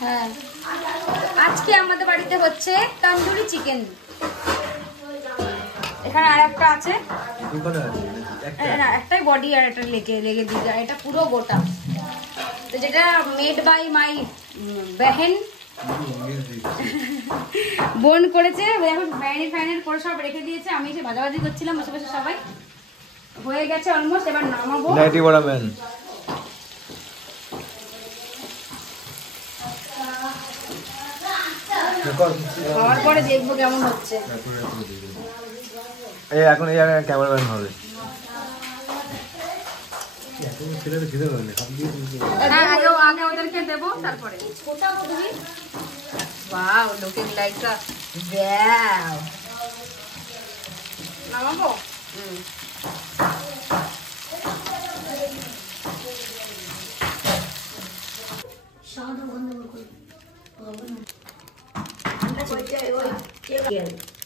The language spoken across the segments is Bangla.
হ্যাঁ, আজকে আমাদের বাড়িতে হচ্ছে তন্দুরি চিকেন। এখানে আর একটা আছে, একটাই বডি আর একটা লেগে দিয়ে যায়, এটা পুরো গোটা। তো যেটা মেড বাই মাই বেহেন বোন করেছে, এখন ম্যারিনেট করে সব রেখে দিয়েছে। আমি এসে ভাজাভাজি করছিলাম বসে বসে, সবাই হয়ে গেছে অলমোস্ট। এবার নামাবো। খাওয়ার পরে দেখবো কেমন হচ্ছে। এখন এই ক্যামেরাম্যান হবে। আগে ওদেরকে দেবো, তারপরে ওয়াও, লুকিং লাইক আ ওয়াও। নামাবো।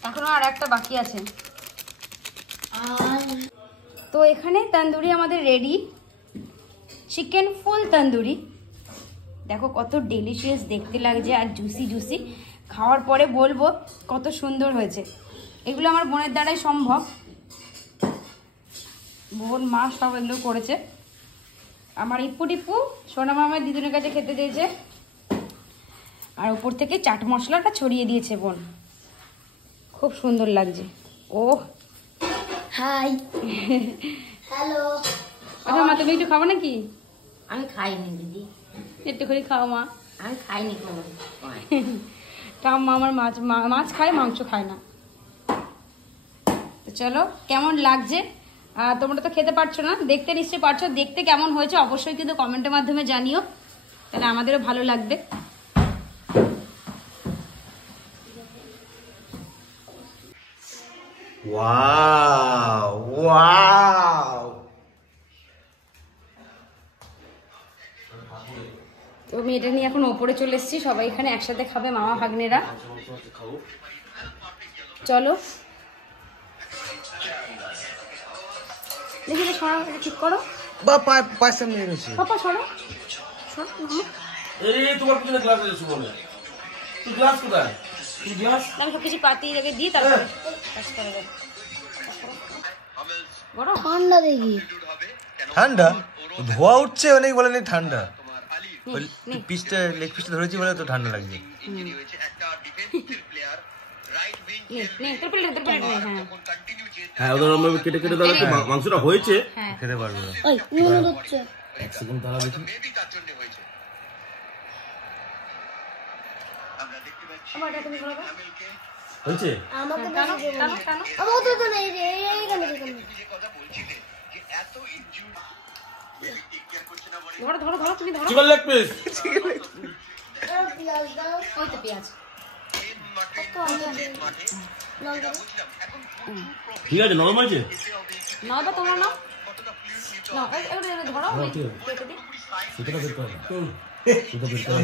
এখনো আর একটা বাকি আছে। তো এখানে তন্দুরি আমাদের রেডি, চিকেন ফুল তন্দুরি। দেখো কত ডেলিশিয়াস দেখতে লাগছে আর জুসি জুসি। খাওয়ার পরে বলবো কত সুন্দর হয়েছে। এগুলো আমার বোনের দ্বারাই সম্ভব, বোন মা সব এগুলো করেছে। আমার ইপ্পু টিপ্পু সোনা মামার দিদুনের কাছে খেতে দিয়েছে, আর উপর থেকে চাট মশলাটা ছড়িয়ে দিয়েছে বোন। খুব সুন্দর লাগছে। ও হাই, হ্যালো। আচ্ছা মা, তুমি একটু খাবো নাকি? আমি খাইনি দিদি, একটু করে খাও মা। আমি খাইনি কোনো। মা আমার মাছ খায়, মাংস খায় না। তো চলো, কেমন লাগছে? তোমরা তো খেতে পারছো না, দেখতে নিশ্চয়ই পারছো। দেখতে কেমন হয়েছে অবশ্যই কিন্তু কমেন্টের মাধ্যমে জানিও, তাহলে আমাদেরও ভালো লাগবে। Wow wow. তো আমি এটা নিয়ে এখন ওপরে চলে এসেছি, সবাই এখানে একসাথে খাবে, মামা ভাগ্নেরা। চলো দেখি সরা, ঠিক করো। বা পাঁচটা মিনিট হচ্ছে। পাপা সরো, এই তোমার পিছনে গ্লাস আছে সুমনে। তুই গ্লাস কোথায়? তুই গ্লাস? আমি সবকিছু পাতি রেখে দিই, তারপরে কাজ করে দেবো। গরম ঠান্ডা দেখি, ঠান্ডা ধোয়া উঠছে অনেক, বলে নেই ঠান্ডা। পিসটা লেগ পিসটা ধরেছি বলে তো ঠান্ডা লাগছে। হ্যাঁ, ওদের আমরা কেটে কেটে দাও, একটু মাংসটা হয়েছে খেতে পারবো না। ওই নুন হচ্ছে। এক সেকেন্ড দাঁড়া দেখি। হয়েছে? আমাকে টানো টানো টানো। আমাকে তো নেই রে, এইখানে ধরো ধরো ধরো, তুমি ধরো। Chicken leg piece. পেঁয়াজ দাও। ওই তো পেঁয়াজ। কত আছে? লঙ্কা দাও। ঠিক আছে, নরম হয়েছে? নাও তো তোমরা নাও। নাও, এগুলো ধরো, কেটে দিই। সেটা বের করো। সেটা বের করো।